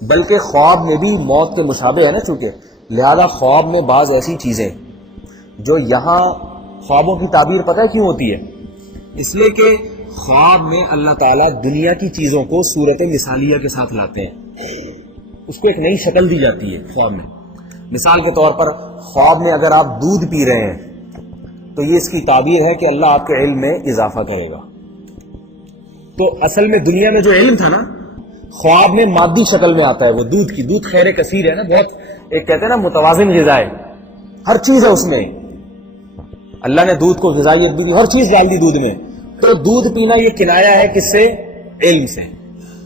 بلکہ خواب میں بھی موت کے مشابہ ہے نا، چونکہ لہذا خواب میں بعض ایسی چیزیں جو یہاں خوابوں کی تعبیر پتہ ہے کیوں ہوتی ہے؟ اس لیے کہ خواب میں اللہ تعالیٰ دنیا کی چیزوں کو صورت مثالیہ کے ساتھ لاتے ہیں، اس کو ایک نئی شکل دی جاتی ہے خواب میں. مثال کے طور پر خواب میں اگر آپ دودھ پی رہے ہیں تو یہ اس کی تعبیر ہے کہ اللہ آپ کے علم میں اضافہ کرے گا. تو اصل میں دنیا میں جو علم تھا نا، خواب میں مادی شکل میں آتا ہے وہ دودھ کی. دودھ خیر کثیر ہے نا، بہت ایک کہتے ہیں نا متوازن غذا ہے، ہر چیز ہے اس میں. اللہ نے دودھ کو غذائیت بھی دی، ہر چیز ڈال دی دودھ میں. تو دودھ پینا یہ کنایا ہے کس سے؟ علم سے.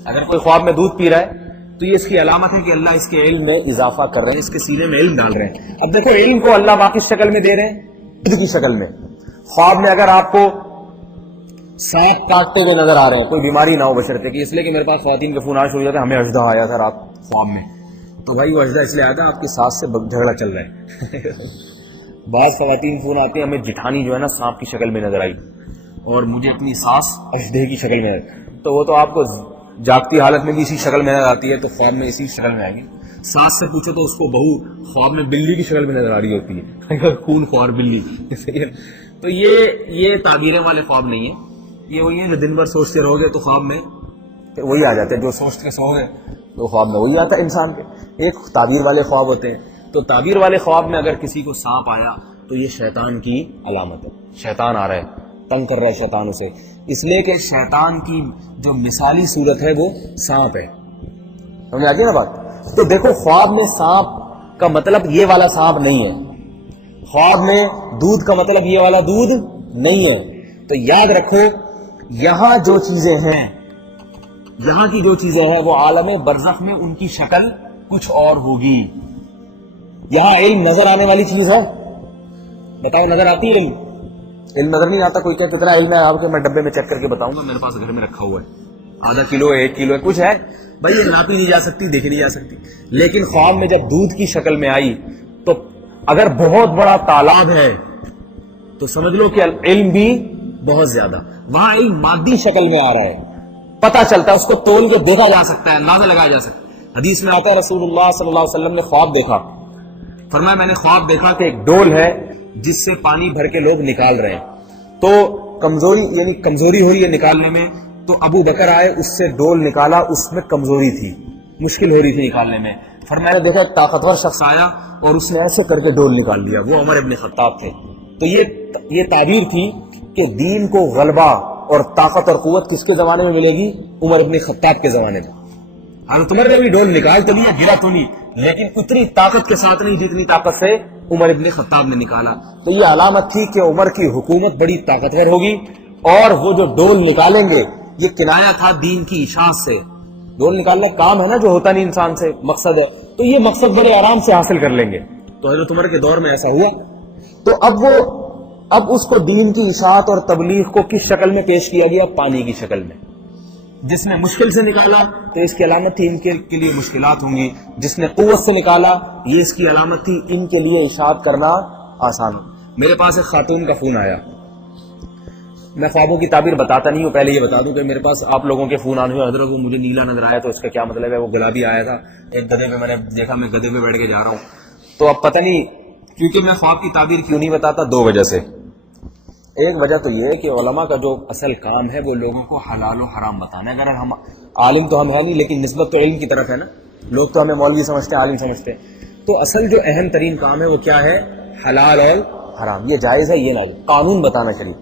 اگر کوئی خواب میں دودھ پی رہا ہے تو یہ اس کی علامت ہے کہ اللہ اس کے علم میں اضافہ کر رہے ہیں، اس کے سینے میں علم ڈال رہے ہیں. اب دیکھو علم کو اللہ واقعی شکل میں دے رہے ہیں، دودھ کی شکل میں. خواب میں اگر آپ کو سانپ کاٹتے ہوئے نظر آ رہے ہیں، کوئی بیماری نہ ہو بشرطے کہ اس لیے کہ میرے پاس خواتین کے فون آنا شروع ہو جاتے ہیں، ہمیں اژدھا آیا تھا رات خواب میں، تو بھائی وہ اژدھا اس لیے آیا تھا آپ کی ساس سے جھگڑا چل رہا ہے. بعض خواتین فون آتی ہیں، ہمیں جٹھانی جو ہے نا سانپ کی شکل میں نظر آئی اور مجھے اپنی ساس اژدھے کی شکل میں. تو وہ تو آپ کو جاگتی حالت میں بھی اسی شکل میں نظر آتی ہے، تو خواب میں اسی شکل میں آئے گی. ساس سے پوچھو تو اس کو بہو خواب میں بلی کی شکل میں نظر آ رہی ہوتی ہے، خون خوار بلی. تو یہ تعبیریں والے خواب نہیں ہیں، یہ وہی ہیں جو دن بھر سوچتے رہو گے تو خواب میں وہی آ جاتے ہیں، جو سوچ کے سو گئے تو خواب میں وہی آتا ہے انسان کے. ایک تعبیر والے خواب ہوتے ہیں. تو تعبیر والے خواب میں اگر کسی کو سانپ آیا تو یہ شیطان کی علامت ہے، شیطان آ رہا ہے، تنگ کر رہا ہے شیطان اسے، اس لیے کہ شیطان کی جو مثالی صورت ہے وہ سانپ ہے. سمجھ آ گئی نا بات؟ تو دیکھو خواب میں سانپ کا مطلب یہ والا سانپ نہیں ہے، خواب میں دودھ کا مطلب یہ والا دودھ نہیں ہے. تو یاد رکھو یہاں جو چیزیں ہیں، یہاں کی جو چیزیں ہیں وہ عالم برزخ میں ان کی شکل کچھ اور ہوگی. یہاں علم نظر آنے والی چیز ہے، بتاؤ نظر آتی ہے علم؟ علم نظر نہیں آتا. کوئی کہ کتنا علم ہے آپ کے، میں ڈبے میں چیک کر کے بتاؤں گا، میرے پاس گھر میں رکھا ہوا ہے، آدھا کلو ہے، 1 کلو ہے، کچھ ہے بھائی، یہ ناپی نہیں جا سکتی، دیکھی نہیں جا سکتی. لیکن خواب میں جب دودھ کی شکل میں آئی تو اگر بہت بڑا تالاب ہے تو سمجھ لو کہ علم بھی بہت زیادہ. وہاں علم مادی شکل میں آ رہا ہے، پتہ چلتا ہے، اس کو تول کے دیکھا جا سکتا ہے، اندازہ لگایا جا سکتا ہے. حدیث میں آتا ہے رسول اللہ صلی اللہ علیہ وسلم نے خواب دیکھا، فرمایا میں نے خواب دیکھا کہ ایک ڈول ہے جس سے پانی بھر کے لوگ نکال رہے ہیں، تو کمزوری ہو رہی ہے نکالنے میں. تو ابو بکر آئے، اس سے ڈول نکالا، اس میں کمزوری تھی، مشکل ہو رہی تھی نکالنے میں. فرمایا دیکھا ایک طاقتور شخص آیا اور اس نے ایسے کر کے ڈول نکال دیا، وہ عمر ابن خطاب تھے. تو یہ تعبیر تھی کہ دین کو غلبہ اور طاقت اور قوت کس کے زمانے میں ملے گی؟ عمر ابن خطاب کے زمانے میں. حضرت عمر نے بھی ڈول نکال تو لیا، گرا تو نہیں، لیکن اتنی طاقت کے ساتھ نہیں جتنی طاقت سے عمر ابن خطاب نے نکالا. تو یہ علامت تھی کہ عمر کی حکومت بڑی طاقتور ہوگی، اور وہ جو ڈول نکالیں گے یہ کنایا تھا دین کی اشاعت سے. ڈول نکالنا کام ہے نا جو ہوتا نہیں انسان سے، مقصد ہے، تو یہ مقصد بڑے آرام سے حاصل کر لیں گے. تو حضرت عمر کے دور میں ایسا ہوا. تو اب اس کو دین کی اشاعت اور تبلیغ کو کس شکل میں پیش کیا گیا؟ پانی کی شکل میں. جس نے مشکل سے نکالا تو اس کی علامت تھی ان کے لیے مشکلات ہوں گی، جس نے قوت سے نکالا یہ اس کی علامت تھی ان کے لیے اشاعت کرنا آسان ہو. میرے پاس ایک خاتون کا فون آیا، میں خوابوں کی تعبیر بتاتا نہیں ہوں، پہلے یہ بتا دوں کہ میرے پاس آپ لوگوں کے فون آنے ہوئے، حضرت وہ مجھے نیلا نظر آیا تو اس کا کیا مطلب ہے؟ وہ گلابی آیا تھا ایک گدھے پہ، میں نے دیکھا، میں گدھے پہ بیٹھ کے جا رہا ہوں. تو اب پتہ نہیں کیونکہ میں خواب کی تعبیر کیوں نہیں بتاتا، 2 وجہ سے. ایک وجہ تو یہ ہے کہ علماء کا جو اصل کام ہے وہ لوگوں کو حلال و حرام بتانا ہے. اگر ہم عالم تو ہم ہے نہیں، لیکن نسبت تو علم کی طرف ہے نا، لوگ تو ہمیں مولوی سمجھتے ہیں، عالم سمجھتے ہیں. تو اصل جو اہم ترین کام ہے وہ کیا ہے؟ حلال اور حرام، یہ جائز ہے یہ ناجائز، قانون بتانا شریف.